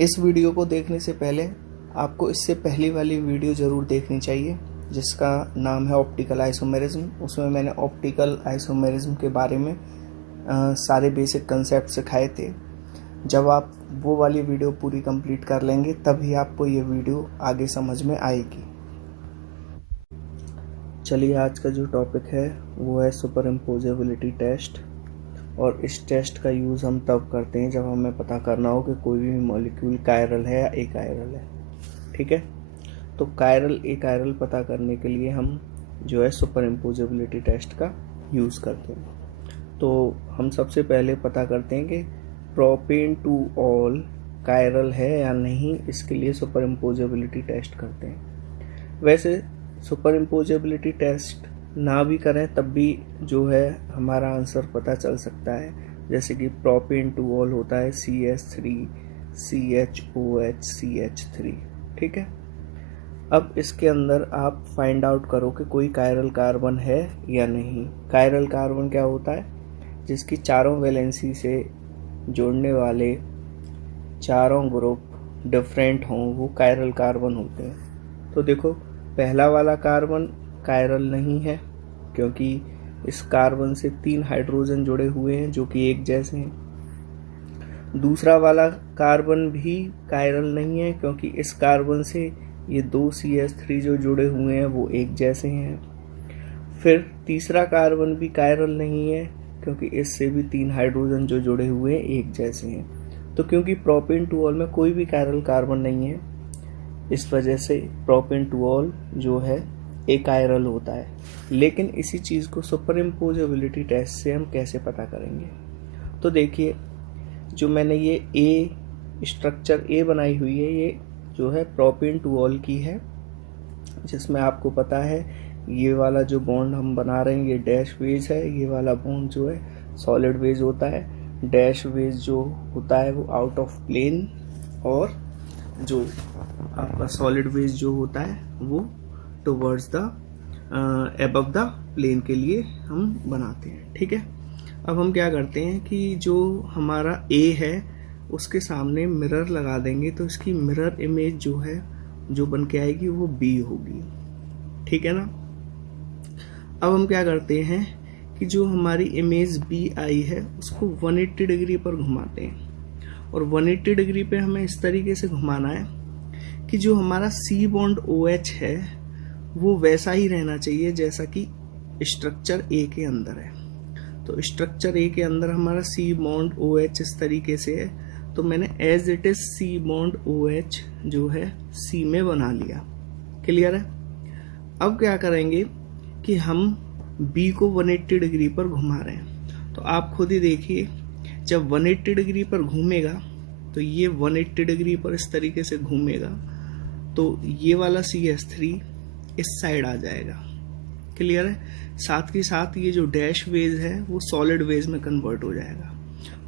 इस वीडियो को देखने से पहले आपको इससे पहली वाली वीडियो ज़रूर देखनी चाहिए जिसका नाम है ऑप्टिकल आइसोमेरिज्म। उसमें मैंने ऑप्टिकल आइसोमेरिज्म के बारे में सारे बेसिक कंसेप्ट सिखाए थे। जब आप वो वाली वीडियो पूरी कंप्लीट कर लेंगे तभी आपको ये वीडियो आगे समझ में आएगी। चलिए, आज का जो टॉपिक है वो है सुपर इम्पोजेबिलिटी टेस्ट। और इस टेस्ट का यूज़ हम तब करते हैं जब हमें पता करना हो कि कोई भी मॉलिक्यूल कायरल है या एकायरल है। ठीक है, तो कायरल एकायरल पता करने के लिए हम जो है सुपर इम्पोजेबिलिटी टेस्ट का यूज़ करते हैं। तो हम सबसे पहले पता करते हैं कि प्रोपेन टू ऑल कायरल है या नहीं, इसके लिए सुपर इम्पोजेबिलिटी टेस्ट करते हैं। वैसे सुपर इम्पोजेबिलिटी टेस्ट ना भी करें तब भी जो है हमारा आंसर पता चल सकता है। जैसे कि प्रोपेन टू ऑल होता है CH3 CHOH CH3। ठीक है, अब इसके अंदर आप फाइंड आउट करो कि कोई कायरल कार्बन है या नहीं। कायरल कार्बन क्या होता है? जिसकी चारों वैलेंसी से जोड़ने वाले चारों ग्रुप डिफरेंट हों, वो कायरल कार्बन होते हैं। तो देखो, पहला वाला कार्बन कायरल नहीं है क्योंकि इस कार्बन से 3 हाइड्रोजन जुड़े हुए हैं जो कि एक जैसे हैं। दूसरा वाला कार्बन भी कायरल नहीं है क्योंकि इस कार्बन से ये 2 CH3 जो जुड़े हुए हैं वो एक जैसे हैं। फिर तीसरा कार्बन भी कायरल नहीं है क्योंकि इससे भी 3 हाइड्रोजन जो जुड़े हुए हैं एक जैसे हैं। तो क्योंकि प्रोपेन टू ऑल में कोई भी कायरल कार्बन नहीं है, इस वजह से प्रोपेन टू ऑल जो है एकायरल होता है। लेकिन इसी चीज़ को सुपर इम्पोजेबिलिटी टेस्ट से हम कैसे पता करेंगे? तो देखिए, जो मैंने ये स्ट्रक्चर ए बनाई हुई है, ये जो है प्रोपेन टू ऑल की है, जिसमें आपको पता है ये वाला जो बॉन्ड हम बना रहे हैं ये डैश वेज है, ये वाला बॉन्ड जो है सॉलिड वेज होता है। डैश वेज जो होता है वो आउट ऑफ प्लेन, और जो आपका सॉलिड वेज जो होता है वो towards the above the plane के लिए हम बनाते हैं। ठीक है, अब हम क्या करते हैं कि जो हमारा ए है उसके सामने मिरर लगा देंगे, तो इसकी मिरर इमेज जो है जो बन के आएगी वो बी होगी। ठीक है ना। अब हम क्या करते हैं कि जो हमारी इमेज बी आई है उसको 180 डिग्री पर घुमाते हैं, और 180 डिग्री पे हमें इस तरीके से घुमाना है कि जो हमारा C बॉन्ड OH है वो वैसा ही रहना चाहिए जैसा कि स्ट्रक्चर ए के अंदर है। तो स्ट्रक्चर ए के अंदर हमारा C बॉन्ड OH इस तरीके से है, तो मैंने as it is C bond OH जो है C में बना लिया। क्लियर है। अब क्या करेंगे कि हम B को 180 डिग्री पर घुमा रहे हैं, तो आप खुद ही देखिए, जब 180 डिग्री पर घूमेगा तो ये 180 डिग्री पर इस तरीके से घूमेगा, तो ये वाला CH3 इस साइड आ जाएगा। क्लियर है। साथ ही साथ ये जो डैश वेज है वो सॉलिड वेज में कन्वर्ट हो जाएगा।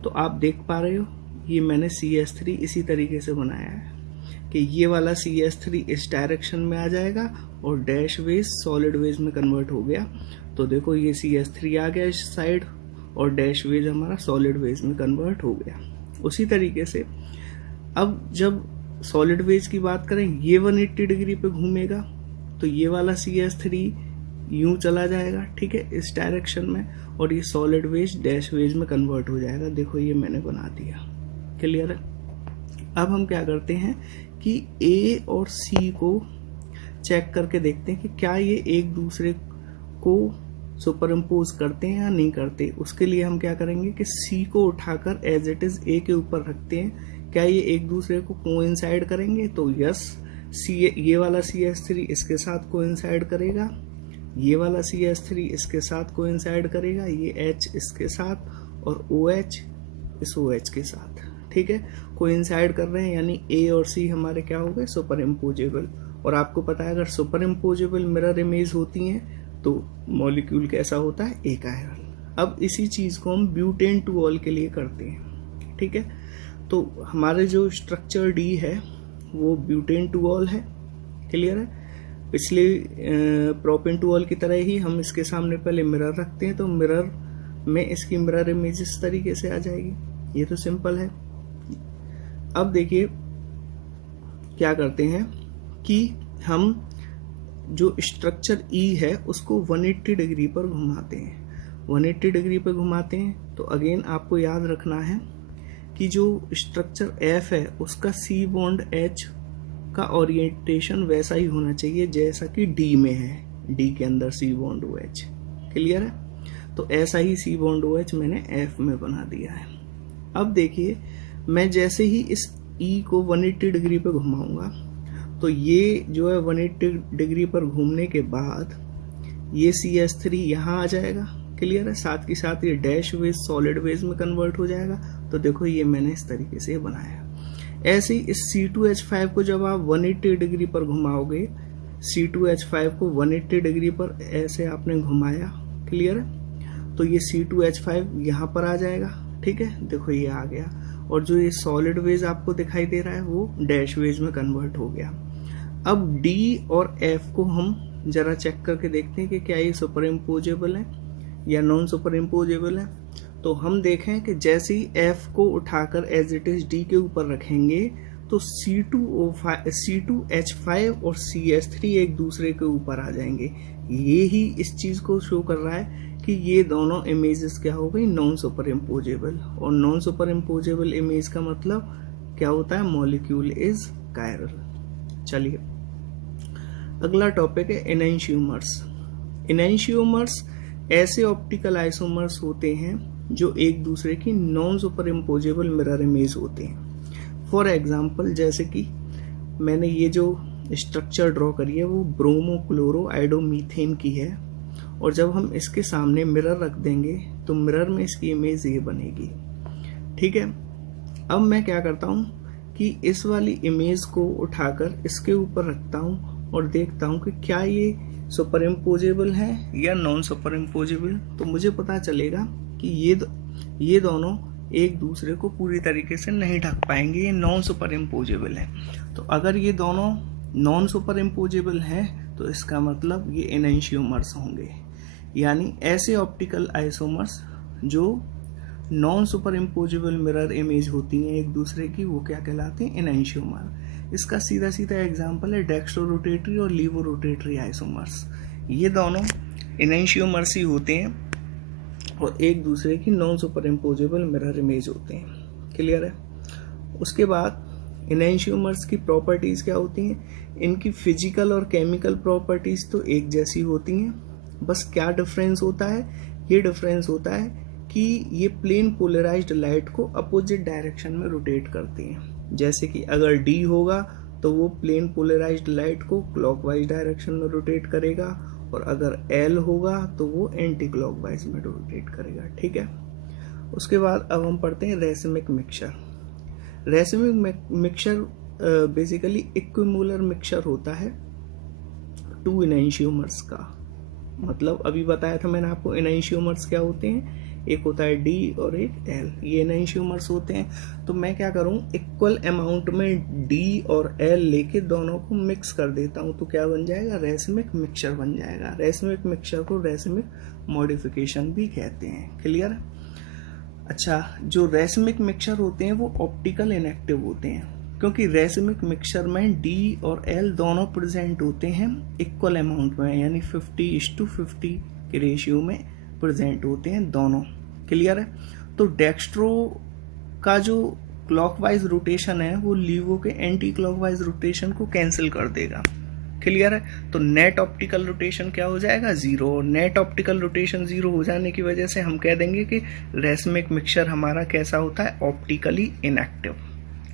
तो आप देख पा रहे हो, ये मैंने CH3 इसी तरीके से बनाया है कि ये वाला CH3 इस डायरेक्शन में आ जाएगा और डैश वेज सॉलिड वेज में कन्वर्ट हो गया। तो देखो, ये CH3 आ गया इस साइड और डैश वेज हमारा सॉलिड वेज में कन्वर्ट हो गया। उसी तरीके से अब जब सॉलिड वेज की बात करें, ये 180 डिग्री पे घूमेगा तो ये वाला CH3 यूं चला जाएगा, ठीक है, इस डायरेक्शन में, और ये सॉलिड वेज डैश वेज में कन्वर्ट हो जाएगा। देखो, ये मैंने बना दिया। क्लियर है। अब हम क्या करते हैं कि ए और सी को चेक करके देखते हैं कि क्या ये एक दूसरे को सुपर इम्पोज करते हैं या नहीं करते। उसके लिए हम क्या करेंगे कि सी को उठाकर एज इट इज ए के ऊपर रखते हैं। क्या ये एक दूसरे को कोइंसाइड करेंगे? तो यस, ये वाला CH3 इसके साथ कोइंसाइड करेगा, ये वाला CH3 इसके साथ कोइंसाइड करेगा, ये H इसके साथ और OH इस OH के साथ। ठीक है, कोइंसाइड कर रहे हैं, यानी A और C हमारे क्या हो गए? Super imposable. और आपको पता है, अगर सुपर इम्पोजेबल मिरर इमेज होती हैं तो मॉलिक्यूल कैसा होता है? एकायरल। अब इसी चीज़ को हम ब्यूटेन टू ऑल के लिए करते हैं। ठीक है, तो हमारे जो स्ट्रक्चर D है वो ब्यूटेन टू ऑल है। क्लियर है। पिछले प्रोपेन टू ऑल की तरह ही हम इसके सामने पहले मिरर रखते हैं, तो मिरर में इसकी मिरर इमेज इस तरीके से आ जाएगी। ये तो सिंपल है। अब देखिए, क्या करते हैं कि हम जो स्ट्रक्चर E है उसको 180 डिग्री पर घुमाते हैं। 180 डिग्री पर घुमाते हैं तो अगेन आपको याद रखना है कि जो स्ट्रक्चर F है उसका C बॉन्ड H का ओरिएंटेशन वैसा ही होना चाहिए जैसा कि D में है। D के अंदर C बॉन्ड OH, क्लियर है? तो ऐसा ही C बॉन्ड OH मैंने F में बना दिया है। अब देखिए, मैं जैसे ही इस E को 180 डिग्री पर घुमाऊंगा तो ये जो है 180 डिग्री पर घूमने के बाद ये CH3 यहाँ आ जाएगा, क्लियर है? साथ के साथ ये डैश वेज सॉलिड वेज में कन्वर्ट हो जाएगा। तो देखो ये मैंने इस तरीके से बनाया। ऐसे ही इस C2H5 को जब आप 180 डिग्री पर घुमाओगे, C2H5 को 180 डिग्री पर ऐसे आपने घुमाया, क्लियर है? तो ये C2H5 यहाँ पर आ जाएगा, ठीक है? देखो ये आ गया, और जो ये सॉलिड वेज आपको दिखाई दे रहा है वो डैश वेज में कन्वर्ट हो गया। अब D और F को हम जरा चेक करके देखते हैं कि क्या ये सुपर इम्पोजेबल है या नॉन सुपर इम्पोजेबल है। तो हम देखें कि जैसे ही F को उठाकर एज इट इज D के ऊपर रखेंगे तो C2H5 और CH3 एक दूसरे के ऊपर आ जाएंगे। ये ही इस चीज को शो कर रहा है कि ये दोनों इमेजेस क्या हो गई, नॉन सुपर इम्पोजेबल। और नॉन सुपर इम्पोजेबल इमेज का मतलब क्या होता है, मॉलिक्यूल इज कायरल। चलिए अगला टॉपिक है एनेंशियोमर्स। एनेंशियोमर्स ऐसे ऑप्टिकल आइसोमर्स होते हैं जो एक दूसरे की non superimposable mirror image होते हैं। फॉर एग्जाम्पल, जैसे कि मैंने ये जो स्ट्रक्चर ड्रॉ करी है वो ब्रोमो क्लोरो आइडोमीथेन की है, और जब हम इसके सामने मिरर रख देंगे तो मिरर में इसकी इमेज ये बनेगी, ठीक है? अब मैं क्या करता हूँ कि इस वाली इमेज को उठाकर इसके ऊपर रखता हूँ और देखता हूँ कि क्या ये सुपर इम्पोजेबल है या नॉन सुपर इम्पोजेबल। तो मुझे पता चलेगा कि ये दोनों एक दूसरे को पूरी तरीके से नहीं ढक पाएंगे, ये नॉन सुपर इम्पोजेबल है। तो अगर ये दोनों नॉन सुपर इम्पोजेबल है तो इसका मतलब ये एनेंशियोमर्स होंगे, यानी ऐसे ऑप्टिकल आइसोमर्स जो non superimposable mirror image होती हैं एक दूसरे की, वो क्या कहलाते हैं, एनेंशियोमर। इसका सीधा सीधा एग्जांपल है डेक्स्ट्रो रोटेटरी और लीवो रोटेटरी आइसोमर्स। ये दोनों एनेंशियोमर्स ही होते हैं और एक दूसरे की non superimposable mirror image होते हैं, क्लियर है? उसके बाद एनेंशियोमर्स की प्रॉपर्टीज क्या होती हैं? इनकी फिजिकल और केमिकल प्रॉपर्टीज तो एक जैसी होती हैं, बस क्या डिफरेंस होता है? ये डिफरेंस होता है कि ये प्लेन पोलराइज्ड लाइट को अपोजिट डायरेक्शन में रोटेट करती हैं। जैसे कि अगर D होगा तो वो प्लेन पोलराइज्ड लाइट को क्लॉकवाइज डायरेक्शन में रोटेट करेगा, और अगर L होगा तो वो एंटी क्लॉकवाइज में रोटेट करेगा, ठीक है? उसके बाद अब हम पढ़ते हैं racemic mixture. Racemic mixture basically equimolar mixture होता है टू एनेंशियोमर्स का। मतलब अभी बताया था मैंने आपको एनेंशियोमर्स क्या होते हैं, एक होता है D और एक L, ये एनेंशियोमर्स होते हैं। तो मैं क्या करूं, इक्वल अमाउंट में D और L लेके दोनों को मिक्स कर देता हूं, तो क्या बन जाएगा, रेसिमिक मिक्सचर बन जाएगा। रेसिमिक मिक्सचर को रेसिमिक मॉडिफिकेशन भी कहते हैं, क्लियर? अच्छा, जो रेसिमिक मिक्सचर होते हैं वो ऑप्टिकल इनएक्टिव होते हैं, क्योंकि रेसिमिक मिक्सचर में D और L दोनों प्रेजेंट होते हैं इक्वल अमाउंट में, यानी 50:50 के रेशियो में प्रेजेंट होते हैं दोनों, क्लियर है? तो डेक्स्ट्रो का जो क्लॉकवाइज रोटेशन है वो लीवो के एंटी क्लॉकवाइज रोटेशन को कैंसिल कर देगा, क्लियर है? तो नेट ऑप्टिकल रोटेशन क्या हो जाएगा, 0। नेट ऑप्टिकल रोटेशन 0 हो जाने की वजह से हम कह देंगे कि रेसिमिक मिक्सचर हमारा कैसा होता है, ऑप्टिकली इनएक्टिव,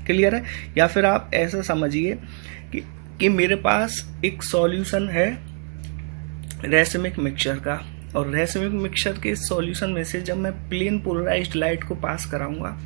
क्लियर है? या फिर आप ऐसा समझिए कि मेरे पास एक सॉल्यूशन है रेसिमिक मिक्सचर का, और रेसिमिक मिक्सचर के सॉल्यूशन में से जब मैं प्लेन पोलराइज्ड लाइट को पास कराऊंगा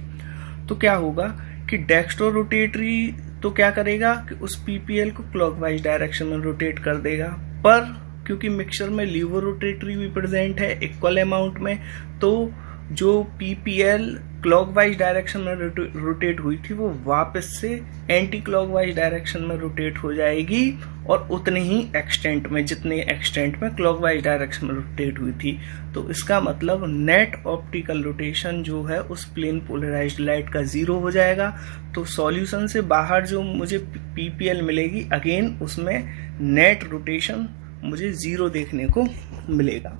तो क्या होगा कि डेक्स्ट्रो रोटेटरी तो क्या करेगा कि उस पीपीएल को क्लॉकवाइज डायरेक्शन में रोटेट कर देगा, पर क्योंकि मिक्सचर में लीवो रोटेटरी भी प्रेजेंट है इक्वल अमाउंट में, तो जो पीपीएल क्लॉकवाइज डायरेक्शन में रोटेट हुई थी वो वापस से एंटी क्लॉकवाइज डायरेक्शन में रोटेट हो जाएगी और उतने ही एक्सटेंट में जितने एक्सटेंट में क्लॉकवाइज डायरेक्शन में रोटेट हुई थी। तो इसका मतलब नेट ऑप्टिकल रोटेशन जो है उस प्लेन पोलराइज्ड लाइट का 0 हो जाएगा। तो सॉल्यूशन से बाहर जो मुझे पीपीएल मिलेगी अगेन उसमें नेट रोटेशन मुझे 0 देखने को मिलेगा।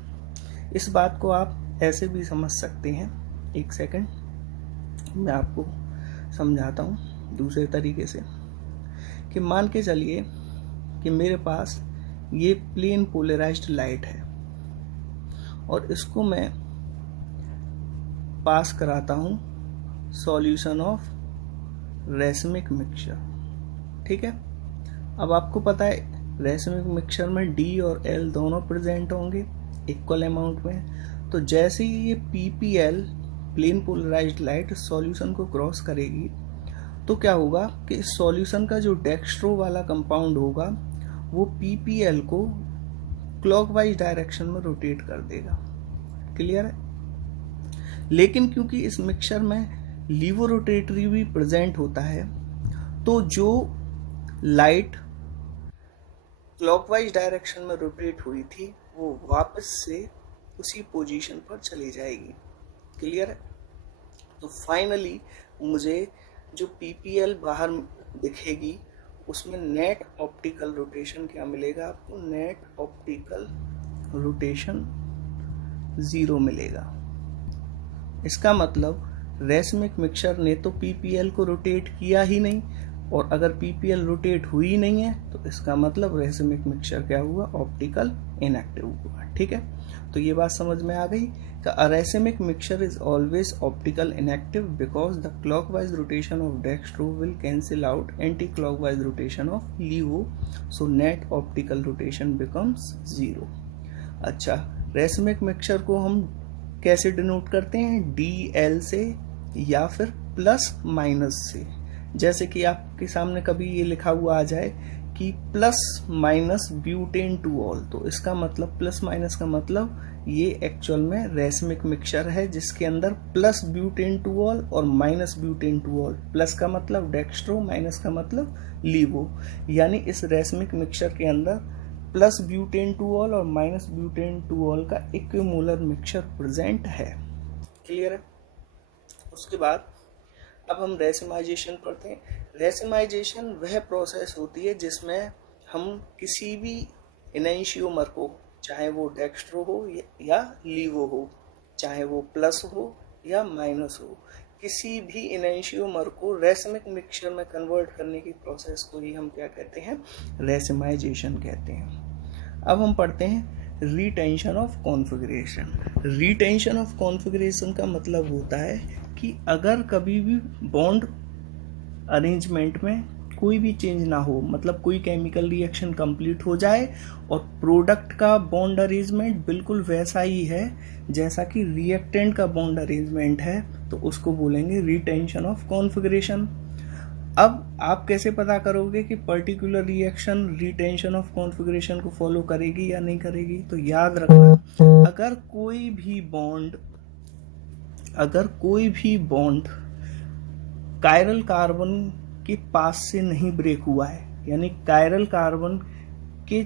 इस बात को आप ऐसे भी समझ सकते हैं, एक सेकंड मैं आपको समझाता हूँ दूसरे तरीके से, कि मान के चलिए कि मेरे पास ये प्लेन पोलराइज्ड लाइट है और इसको मैं पास कराता हूँ सॉल्यूशन ऑफ रेसमिक मिक्सचर, ठीक है। अब आपको पता है रेसमिक मिक्सचर में डी और एल दोनों प्रेजेंट होंगे इक्वल अमाउंट में। तो जैसे ही ये PPL plane polarized light solution को क्रॉस करेगी तो क्या होगा कि इस सॉल्यूशन का जो डेक्स्ट्रो वाला कंपाउंड होगा वो पीपीएल को क्लॉकवाइज डायरेक्शन में रोटेट कर देगा। क्लियर है? लेकिन क्योंकि इस मिक्सचर में लीवो रोटेटरी भी प्रेजेंट होता है तो जो लाइट क्लॉकवाइज डायरेक्शन में रोटेट हुई थी वो वापस से उसी पोजीशन पर चली जाएगी। क्लियर है? तो फाइनली मुझे जो पीपीएल बाहर दिखेगी उसमें नेट ऑप्टिकल रोटेशन क्या मिलेगा आपको? नेट ऑप्टिकल रोटेशन 0 मिलेगा। इसका मतलब रेसमिक मिक्सचर ने तो पीपीएल को रोटेट किया ही नहीं, और अगर पीपीएल रोटेट हुई नहीं है तो इसका मतलब रेसमिक मिक्सचर क्या हुआ? ऑप्टिकल इनएक्टिव हुआ। ठीक है, तो ये बात समझ में आ गई कि a racemic mixture is always optical inactive because the clockwise rotation of dextro will cancel out anti-clockwise rotation of LIVO, so net optical rotation becomes 0। अच्छा, racemic mixture को हम कैसे डिनोट करते हैं? DL से या फिर प्लस माइनस से। जैसे कि आपके सामने कभी ये लिखा हुआ आ जाए कि plus minus butane two all, तो इसका मतलब प्लस माइनस का मतलब ये एक्चुअल में रेसमिक मिक्सचर है जिसके अंदर प्लस ब्यूटेन टू ऑल और minus butane two all. Plus का मतलब डेक्स्ट्रो, माइनस का मतलब लीवो। यानी इस रेसमिक मिक्सचर के अंदर प्लस ब्यूटेन टू ऑल और माइनस ब्यूटेन टू ऑल का इक्विमोलर मिक्सचर प्रेजेंट है। क्लियर है? उसके बाद अब हम रेसिमाइजेशन पढ़ते हैं। रेसिमाइजेशन वह प्रोसेस होती है जिसमें हम किसी भी इनेंशियोमर को, चाहे वो डेक्स्ट्रो हो या लीवो हो, चाहे वो प्लस हो या माइनस हो, किसी भी इनेंशियोमर को रेसमिक मिक्सचर में कन्वर्ट करने की प्रोसेस को ही हम क्या कहते हैं? रेसिमाइजेशन कहते हैं। अब हम पढ़ते हैं retention of configuration. Retention of configuration का मतलब होता है कि अगर कभी भी बॉन्ड अरेंजमेंट में कोई भी चेंज ना हो, मतलब कोई केमिकल रिएक्शन कंप्लीट हो जाए और प्रोडक्ट का बॉन्ड अरेंजमेंट बिल्कुल वैसा ही है जैसा कि रिएक्टेंट का बॉन्ड अरेंजमेंट है, तो उसको बोलेंगे रिटेंशन ऑफ कॉन्फ़िगरेशन। अब आप कैसे पता करोगे कि particular reaction retention of configuration को फॉलो करेगी या नहीं करेगी? तो याद रखना, अगर कोई भी बॉन्ड कायरल कार्बन के पास से नहीं ब्रेक हुआ है, यानी कायरल कार्बन के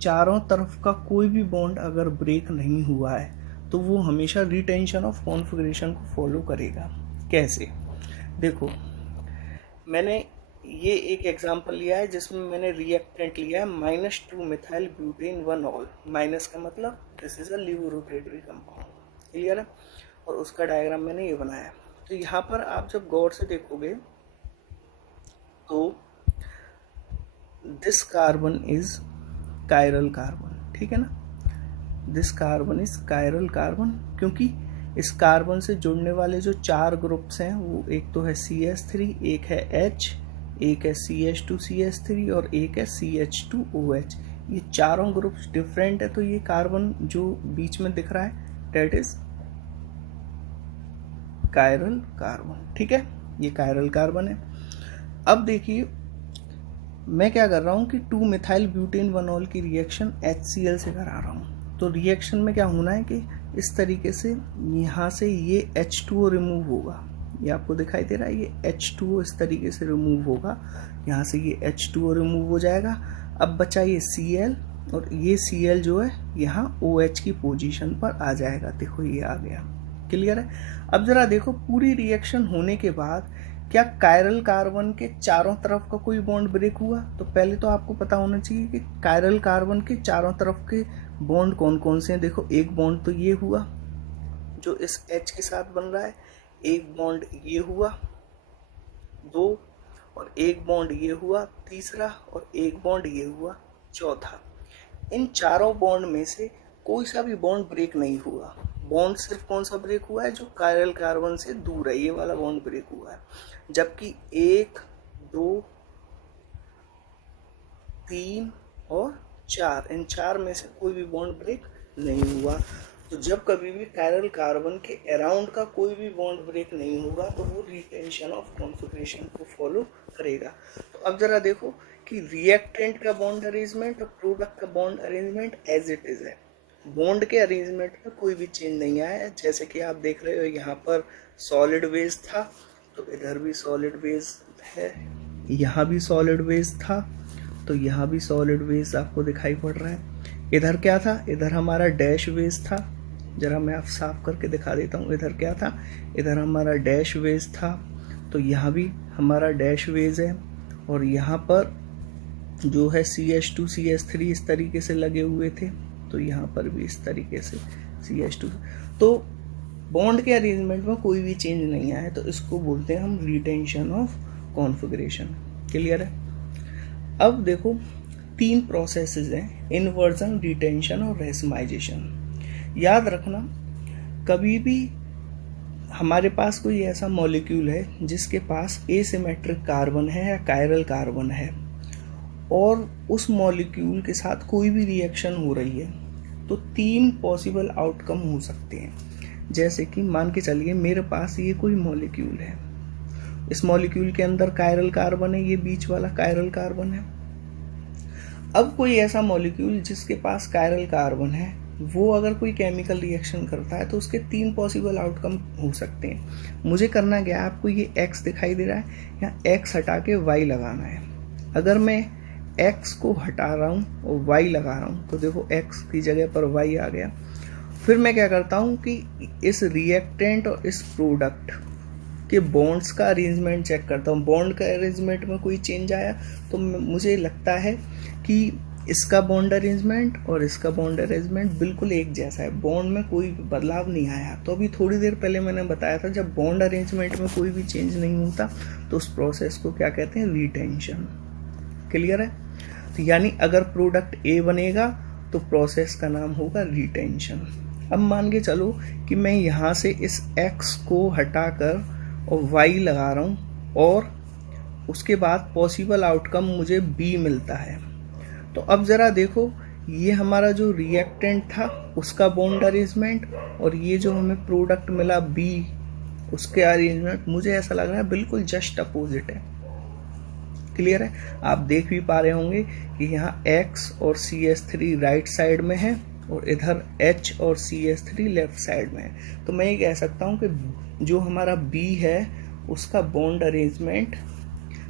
चारों तरफ का कोई भी बॉन्ड अगर ब्रेक नहीं हुआ है तो वो हमेशा रिटेंशन ऑफ कॉन्फ़िगरेशन को फॉलो करेगा। कैसे? देखो, मैंने ये एक एग्जांपल लिया है जिसमें मैंने रिएक्टेंट लिया है -2 मिथाइल ब्यूटेन 1 ऑल। माइनस का मतलब this is a levo rotatory compound. Clear है? और उसका डायग्राम मैंने ये बनाया। तो यहाँ पर आप जब गौर से देखोगे तो this carbon is chiral carbon, ठीक है ना? This carbon is chiral carbon, क्योंकि इस कार्बन से जुड़ने वाले जो 4 ग्रुप्स हैं वो एक तो है CH3, एक है H, एक है CH2CH3 और एक है CH2OH। ये चारों ग्रुप्स डिफरेंट है, तो ये कार्बन जो बीच में दिख रहा है डेट इज कायरल कार्बन। ठीक है, ये कायरल कार्बन है। अब देखिए मैं क्या कर रहा हूँ कि 2 मिथाइल ब्यूटेन 1 ऑल की रिएक्शन HCl से करा रहा हूँ। तो रिएक्शन में क्या होना है कि इस तरीके से यहाँ से ये H2O रिमूव होगा, ये आपको दिखाई दे रहा है, ये H2O इस तरीके से रिमूव होगा, यहाँ से ये H2O रिमूव हो जाएगा। अब बचा ये Cl, और ये Cl जो है यहाँ OH की पोजीशन पर आ जाएगा, देखो ये आ गया। क्लियर है। अब जरा देखो पूरी रिएक्शन होने के बाद क्या कायरल कार्बन के चारों तरफ का कोई बॉन्ड ब्रेक हुआ? तो पहले तो आपको पता होना चाहिए कि कायरल कार्बन के चारों तरफ के बॉन्ड कौन कौन से हैं। देखो एक बॉन्ड तो ये हुआ जो इस H के साथ बन रहा है, एक बॉन्ड ये हुआ, दो, और एक बॉन्ड ये हुआ तीसरा, और एक बॉन्ड ये हुआ चौथा। इन चारों बॉन्ड में से कोई सा भी बॉन्ड ब्रेक नहीं हुआ। बॉन्ड सिर्फ कौन सा ब्रेक हुआ है? जो कायरल कार्बन से दूर है, ये वाला बॉन्ड ब्रेक हुआ है। जबकि 1, 2, 3 और 4, इन 4 में से कोई भी बॉन्ड ब्रेक नहीं हुआ। तो जब कभी भी कायरल कार्बन के अराउंड का कोई भी बॉन्ड ब्रेक नहीं होगा तो वो रिटेंशन ऑफ कॉन्फिगरेशन को फॉलो करेगा। तो अब जरा देखो कि रिएक्टेंट का बॉन्ड अरेंजमेंट और प्रोडक्ट का bond arrangement as it is है। बॉन्ड के अरेंजमेंट में कोई भी चेंज नहीं आया है। जैसे कि आप देख रहे हो यहाँ पर सॉलिड बेस था, तो इधर भी सॉलिड बेस है, यहाँ भी सॉलिड बेस था, तो यहाँ भी सॉलिड बेस आपको दिखाई पड़ रहा है। इधर क्या था? इधर हमारा डैश बेस था, जरा मैं आप साफ करके दिखा देता हूँ। इधर क्या था? इधर हमारा डैश बेस था, तो यहाँ भी हमारा डैश बेस है, और यहाँ पर जो है CH2 CH3 इस तरीके से लगे हुए थे, तो यहाँ पर भी इस तरीके से CH2। तो बॉन्ड के अरेंजमेंट में कोई भी चेंज नहीं आया, तो इसको बोलते हैं हम रिटेंशन ऑफ कॉन्फिगरेशन। क्लियर है। अब देखो 3 प्रोसेसेस हैं, इन्वर्जन, रिटेंशन और रेसमाइजेशन। याद रखना, कभी भी हमारे पास कोई ऐसा मॉलिक्यूल है जिसके पास एसिमेट्रिक कार्बन है या कायरल कार्बन है, और उस मॉलिक्यूल के साथ कोई भी रिएक्शन हो रही है, तो 3 पॉसिबल आउटकम हो सकते हैं। जैसे कि मान के चलिए मेरे पास ये कोई मॉलिक्यूल है, इस मॉलिक्यूल के अंदर कायरल कार्बन है, ये बीच वाला कायरल कार्बन है। अब कोई ऐसा मॉलिक्यूल जिसके पास कायरल कार्बन है, वो अगर कोई केमिकल रिएक्शन करता है तो उसके 3 पॉसिबल आउटकम हो सकते हैं। मुझे करना क्या है, आपको ये x दिखाई दे रहा है, यहाँ x हटा के y लगाना है। अगर मैं x को हटा रहा हूँ और y लगा रहा हूँ, तो देखो x की जगह पर y आ गया। फिर मैं क्या करता हूँ कि इस रिएक्टेंट और इस प्रोडक्ट के बॉन्ड्स का अरेंजमेंट चेक करता हूँ। बॉन्ड का अरेंजमेंट में कोई चेंज आया तो मुझे लगता है कि इसका बॉन्ड अरेंजमेंट और इसका बॉन्ड अरेंजमेंट बिल्कुल एक जैसा है, बॉन्ड में कोई बदलाव नहीं आया। तो अभी थोड़ी देर पहले मैंने बताया था, जब बॉन्ड अरेंजमेंट में कोई भी चेंज नहीं होता तो उस प्रोसेस को क्या कहते हैं? रिटेंशन। क्लियर है। तो यानी अगर प्रोडक्ट A बनेगा तो प्रोसेस का नाम होगा रिटेंशन। अब मान के चलो कि मैं यहाँ से इस x को हटाकर और y लगा रहा हूँ, और उसके बाद पॉसिबल आउटकम मुझे B मिलता है। तो अब ज़रा देखो, ये हमारा जो रिएक्टेंट था उसका बॉन्ड अरेंजमेंट, और ये जो हमें प्रोडक्ट मिला B, उसके अरेंजमेंट, मुझे ऐसा लग रहा है बिल्कुल जस्ट अपोजिट है। क्लियर है। आप देख भी पा रहे होंगे कि यहाँ X और CH3 राइट साइड में है, और इधर H और CH3 लेफ्ट साइड में है। तो मैं ये कह सकता हूँ कि जो हमारा B है उसका बॉन्ड अरेंजमेंट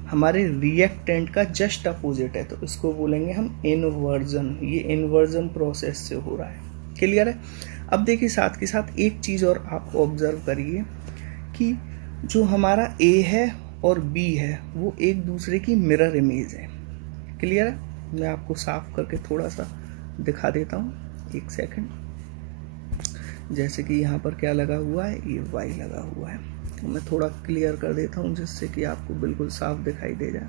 हमारे रिएक्टेंट का जस्ट अपोजिट है, तो इसको बोलेंगे हम इनवर्जन। ये इनवर्जन प्रोसेस से हो रहा है। क्लियर है। अब देखिए साथ के साथ एक चीज़ और आप ऑब्जर्व करिए कि जो हमारा A है और B है वो एक दूसरे की मिरर इमेज है। क्लियर है। मैं आपको साफ करके थोड़ा सा दिखा देता हूँ, एक सेकंड। जैसे कि यहाँ पर क्या लगा हुआ है, ये Y लगा हुआ है, तो मैं थोड़ा क्लियर कर देता हूँ जिससे कि आपको बिल्कुल साफ दिखाई दे जाए।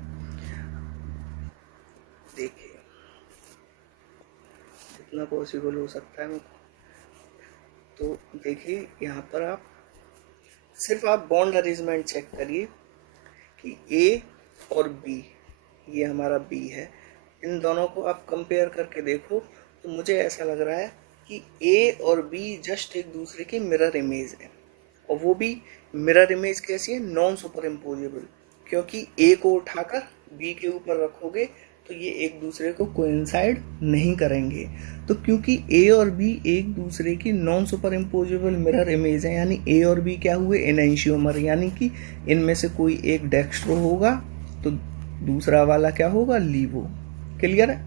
देखिए जितना पॉसिबल हो सकता है मैं, तो देखिए यहाँ पर आप सिर्फ आप बॉन्ड अरेंजमेंट चेक करिए कि A और B, ये हमारा B है, इन दोनों को आप कंपेयर करके देखो तो मुझे ऐसा लग रहा है कि A और B जस्ट एक दूसरे की मिरर इमेज है। और वो भी मिरर इमेज कैसी है? नॉन सुपर इम्पोजेबल, क्योंकि A को उठाकर B के ऊपर रखोगे तो ये एक दूसरे को कोइंसाइड नहीं करेंगे। तो क्योंकि ए और बी एक दूसरे की non superimposable mirror image है, यानी ए और बी क्या हुए, एनेंशियोमर, यानी कि इनमें से कोई एक डेक्स्ट्रो होगा तो दूसरा वाला क्या होगा, लीवो। क्लियर है।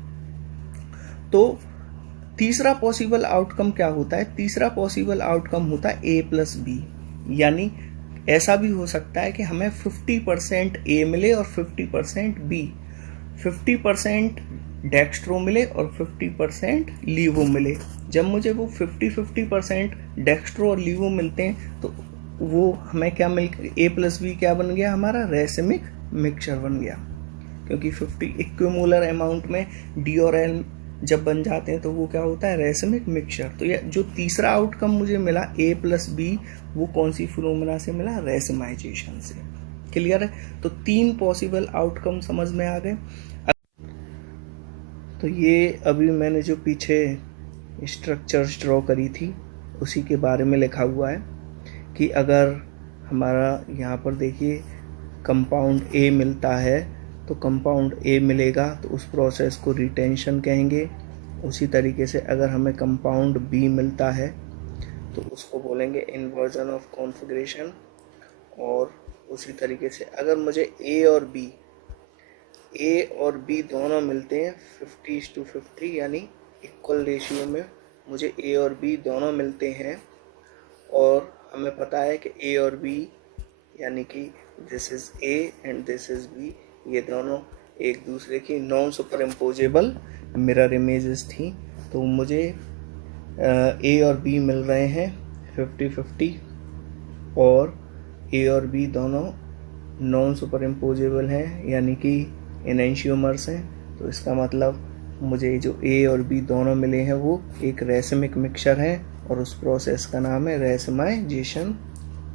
तो तीसरा पॉसिबल आउटकम क्या होता है, तीसरा पॉसिबल आउटकम होता है ए प्लस बी, यानी ऐसा भी हो सकता है कि हमें 50% ए मिले और 50% बी, 50% डेक्स्ट्रो मिले और 50% लीवो मिले। जब मुझे वो 50-50% डेक्स्ट्रो और लीवो मिलते हैं तो वो हमें क्या मिल, ए प्लस बी क्या बन गया, हमारा रेसिमिक मिक्सचर बन गया। क्योंकि 50 इक्विमोलर अमाउंट में डी और एल जब बन जाते हैं तो वो क्या होता है, रेसिमिक मिक्सचर। तो ये जो तीसरा आउटकम मुझे मिला ए प्लस बी, वो कौन सी फिनोमेना से मिला, रेसिमाइजेशन से। क्लियर है। तो 3 पॉसिबल आउटकम समझ में आ गए। तो ये अभी मैंने जो पीछे स्ट्रक्चर्स ड्रॉ करी थी उसी के बारे में लिखा हुआ है कि अगर हमारा यहाँ पर देखिए कंपाउंड ए मिलता है तो कंपाउंड ए मिलेगा तो उस प्रोसेस को रिटेंशन कहेंगे। उसी तरीके से अगर हमें कंपाउंड बी मिलता है तो उसको बोलेंगे इन्वर्जन ऑफ कॉन्फ़िगरेशन। और उसी तरीके से अगर मुझे ए और बी दोनों मिलते हैं 50:50, यानी इक्वल रेशियो में मुझे ए और बी दोनों मिलते हैं, और हमें पता है कि ए और बी यानी कि this is A and this is B, ये दोनों एक दूसरे की non superimposable mirror images थी। तो मुझे ए और बी मिल रहे हैं 50-50, और ए और बी दोनों नॉन सुपर इम्पोजेबल हैं, यानी कि एनेंशियोमर्स हैं। तो इसका मतलब मुझे जो ए और बी दोनों मिले हैं वो एक रेसिमिक मिक्सचर है, और उस प्रोसेस का नाम है रेसिमाइजेशन।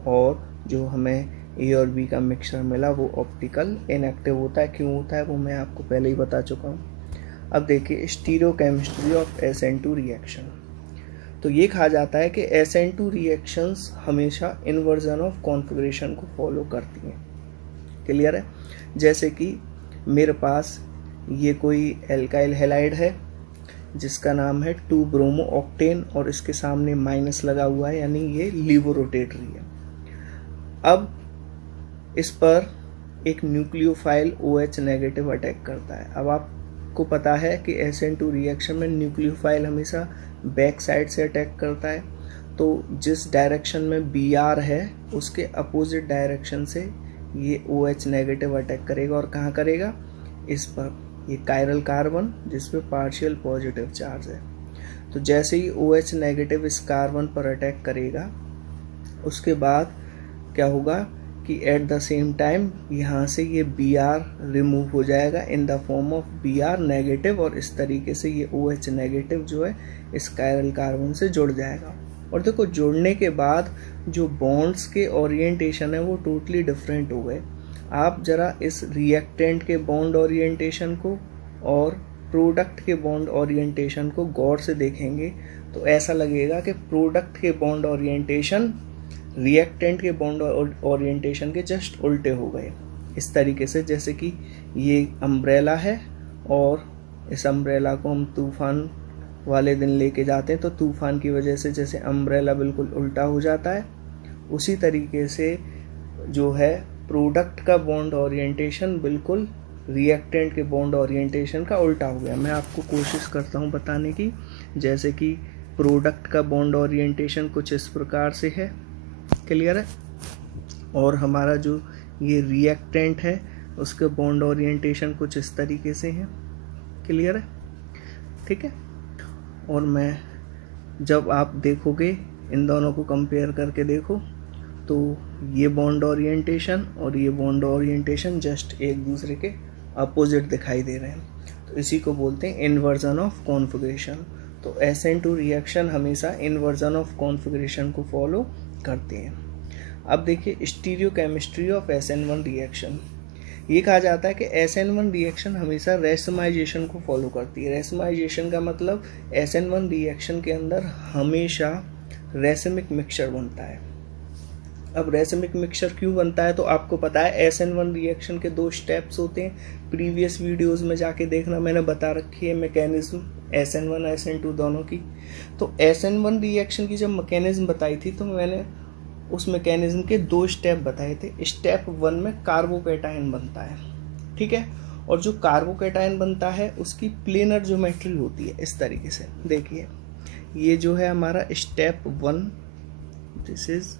और जो हमें ए और बी का मिक्सचर मिला वो ऑप्टिकल इनएक्टिव होता है। क्यों होता है वो मैं आपको पहले ही बता चुका हूँ। अब देखिए स्टीरियोकेमिस्ट्री ऑफ SN2 रिएक्शन। तो ये कहा जाता है कि SN2 रिएक्शंस हमेशा इन्वर्जन ऑफ कॉन्फ़िगरेशन को फॉलो करती हैं। क्लियर है। जैसे कि मेरे पास ये कोई एल्काइल हैलाइड है जिसका नाम है 2-ब्रोमो ऑक्टेन, और इसके सामने माइनस लगा हुआ है, यानी ये लीवो रोटेटरी है। अब इस पर एक न्यूक्लियोफाइल OH नेगेटिव अटैक करता है। अब आपको पता है कि SN2 रिएक्शन में न्यूक्लियोफाइल हमेशा बैक साइड से अटैक करता है। तो जिस डायरेक्शन में Br है उसके अपोजिट डायरेक्शन से ये OH नेगेटिव अटैक करेगा, और कहाँ करेगा, इस पर, ये कायरल कार्बन जिस पे पार्शियल पॉजिटिव चार्ज है। तो जैसे ही OH नेगेटिव इस कार्बन पर अटैक करेगा उसके बाद क्या होगा कि एट द सेम टाइम यहाँ से ये Br रिमूव हो जाएगा in the form of Br negative, और इस तरीके से ये OH नेगेटिव जो है इस कायरल कार्बन से जुड़ जाएगा। और देखो जुड़ने के बाद जो बॉन्ड्स के ओरिएंटेशन है वो टोटली डिफरेंट हो गए। आप ज़रा इस रिएक्टेंट के बॉन्ड ओरिएंटेशन को और प्रोडक्ट के बॉन्ड ओरिएंटेशन को गौर से देखेंगे तो ऐसा लगेगा कि प्रोडक्ट के बॉन्ड ओरिएंटेशन रिएक्टेंट के बॉन्ड ओरिएंटेशन के जस्ट उल्टे हो गए। इस तरीके से जैसे कि ये अम्ब्रेला है और इस अम्ब्रेला को हम तूफान वाले दिन लेके जाते हैं तो तूफान की वजह से जैसे अम्ब्रेला बिल्कुल उल्टा हो जाता है, उसी तरीके से जो है प्रोडक्ट का बॉन्ड ओरिएंटेशन बिल्कुल रिएक्टेंट के बॉन्ड ओरिएंटेशन का उल्टा हो गया। मैं आपको कोशिश करता हूँ बताने की। जैसे कि प्रोडक्ट का बॉन्ड ओरिएंटेशन कुछ इस प्रकार से है, क्लियर है, और हमारा जो ये रिएक्टेंट है उसके बॉन्ड ओरिएंटेशन कुछ इस तरीके से है, क्लियर है, ठीक है। और मैं जब आप देखोगे इन दोनों को कंपेयर करके देखो तो ये बॉन्ड ओरिएंटेशन और ये बॉन्ड ओरिएंटेशन जस्ट एक दूसरे के अपोजिट दिखाई दे रहे हैं। तो इसी को बोलते हैं इन्वर्जन ऑफ कॉन्फ़िगरेशन। तो SN2 रिएक्शन हमेशा इन्वर्जन ऑफ कॉन्फ़िगरेशन को फॉलो करते हैं। अब देखिए स्टीरियोकेमिस्ट्री ऑफ SN1 रिएक्शन। ये कहा जाता है कि SN1 रिएक्शन हमेशा रेसिमाइजेशन को फॉलो करती है। रेसिमाइजेशन का मतलब SN1 रिएक्शन के अंदर हमेशा रेसिमिक मिक्सचर बनता है। अब रेसिमिक मिक्सचर क्यों बनता है, तो आपको पता है SN1 रिएक्शन के 2 स्टेप्स होते हैं। प्रीवियस वीडियोस में जाके देखना, मैंने बता रखी है मैकेनिज्म SN1 SN2 दोनों की। तो SN1 रिएक्शन की जब मैकेनिज्म बताई थी तो मैंने उस मैकेनिज्म के 2 स्टेप बताए थे। स्टेप 1 में कार्बोकैटायन बनता है, ठीक है, और जो कार्बोकैटायन बनता है उसकी प्लेनर ज्योमेट्री होती है इस तरीके से। देखिए ये जो है हमारा स्टेप 1, दिस इज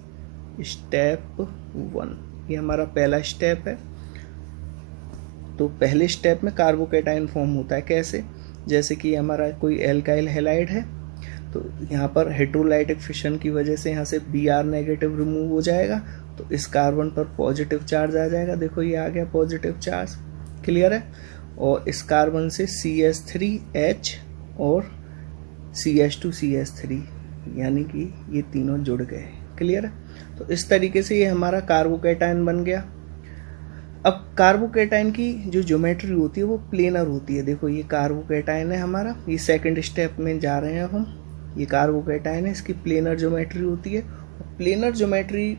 स्टेप 1, ये हमारा पहला स्टेप है। तो पहले स्टेप में कार्बोकैटायन फॉर्म होता है कैसे, जैसे कि हमारा कोई एल्काइल हैलाइड है, तो यहाँ पर हेटेरोलाइटिक फिशन की वजह से यहाँ से Br नेगेटिव रिमूव हो जाएगा, तो इस कार्बन पर पॉजिटिव चार्ज आ जाएगा। देखो ये आ गया पॉजिटिव चार्ज, क्लियर है। और इस कार्बन से CH3H और CH2CH3 यानी कि ये तीनों जुड़ गए, क्लियर है। तो इस तरीके से ये हमारा कार्बोकैटायन बन गया। अब कार्बोकैटायन की जो ज्योमेट्री होती है वो प्लेनर होती है। देखो ये कार्बोकैटायन है हमारा, ये सेकंड स्टेप में जा रहे हैं अब हम। ये कार्बोकैटायन है, इसकी प्लेनर ज्योमेट्री होती है। प्लेनर ज्योमेट्री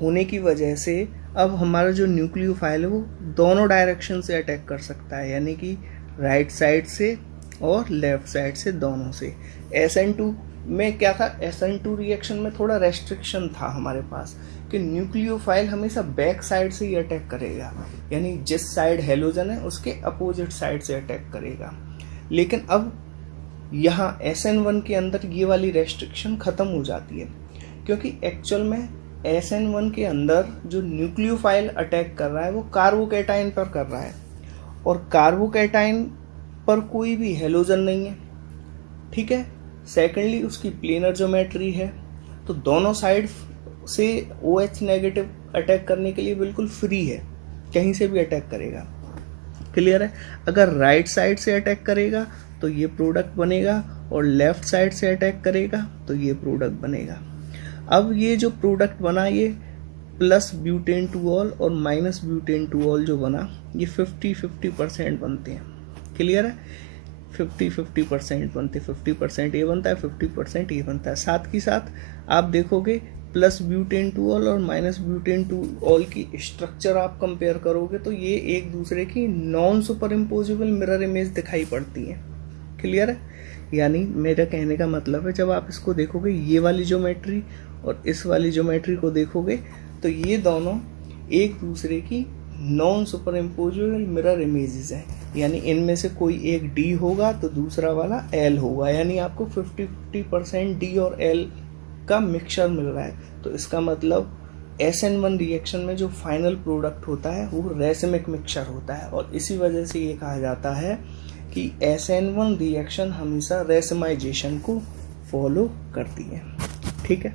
होने की वजह से अब हमारा जो न्यूक्लियोफाइल है वो दोनों डायरेक्शन से अटैक कर सकता है, यानी कि राइट साइड से और लेफ्ट साइड से, दोनों से। SN2 में क्या था, SN2 रिएक्शन में थोड़ा रेस्ट्रिक्शन था हमारे पास कि न्यूक्लियोफाइल हमेशा बैक साइड से ही अटैक करेगा, यानी जिस साइड हेलोजन है उसके अपोजिट साइड से अटैक करेगा। लेकिन अब यहाँ SN1 के अंदर ये वाली रेस्ट्रिक्शन ख़त्म हो जाती है, क्योंकि एक्चुअल में SN1 के अंदर जो न्यूक्लियोफाइल अटैक कर रहा है वो कार्बोकैटायन पर कर रहा है, और कार्बोकैटायन पर कोई भी हेलोजन नहीं है, ठीक है। सेकेंडली उसकी प्लेनर ज्योमेट्री है, तो दोनों साइड से OH नेगेटिव अटैक करने के लिए बिल्कुल फ्री है, कहीं से भी अटैक करेगा, क्लियर है। अगर राइट साइड से अटैक करेगा तो ये प्रोडक्ट बनेगा, और लेफ्ट साइड से अटैक करेगा तो ये प्रोडक्ट बनेगा। अब ये जो प्रोडक्ट बना, ये प्लस ब्यूटेन टू ऑल और माइनस ब्यूटेन टू ऑल जो बना, ये 50-50% बनते हैं, क्लियर है। 50-50% बनते, 50% ये बनता है, 50% ये बनता है। साथ ही साथ आप देखोगे प्लस ब्यूटेन टू ऑल और माइनस ब्यूटेन टू ऑल की स्ट्रक्चर आप कंपेयर करोगे तो ये एक दूसरे की non super imposable mirror image दिखाई पड़ती हैं, क्लियर है। यानी मेरा कहने का मतलब है, जब आप इसको देखोगे ये वाली ज्योमेट्री और इस वाली ज्योमेट्री को देखोगे तो ये दोनों एक दूसरे की non super imposable mirror images हैं, यानी इनमें से कोई एक D होगा तो दूसरा वाला L होगा, यानी आपको 50-50% D और L का मिक्सचर मिल रहा है। तो इसका मतलब SN1 रिएक्शन में जो फाइनल प्रोडक्ट होता है वो रेसिमिक मिक्सचर होता है, और इसी वजह से ये कहा जाता है कि SN1 रिएक्शन हमेशा रेसिमाइजेशन को फॉलो करती है, ठीक है।